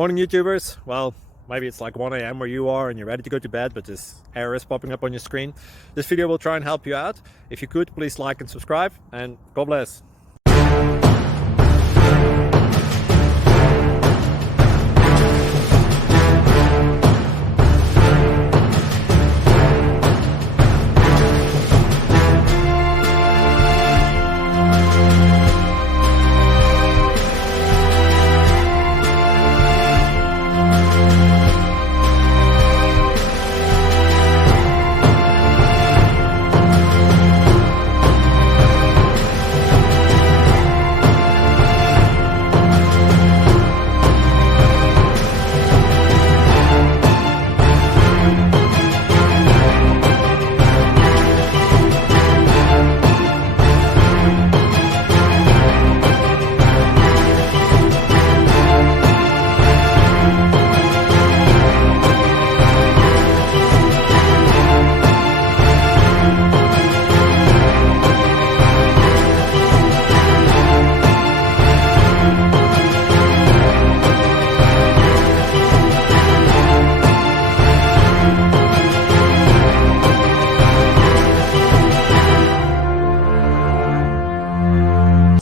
Morning, YouTubers. Well, maybe it's like 1 a.m. where you are and you're ready to go to bed, but this error is popping up on your screen. This video will try and help you out. If you could, please like and subscribe, and God bless.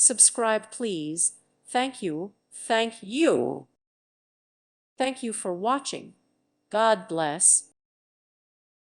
Subscribe, please. Thank you. Thank you. Thank you for watching. God bless.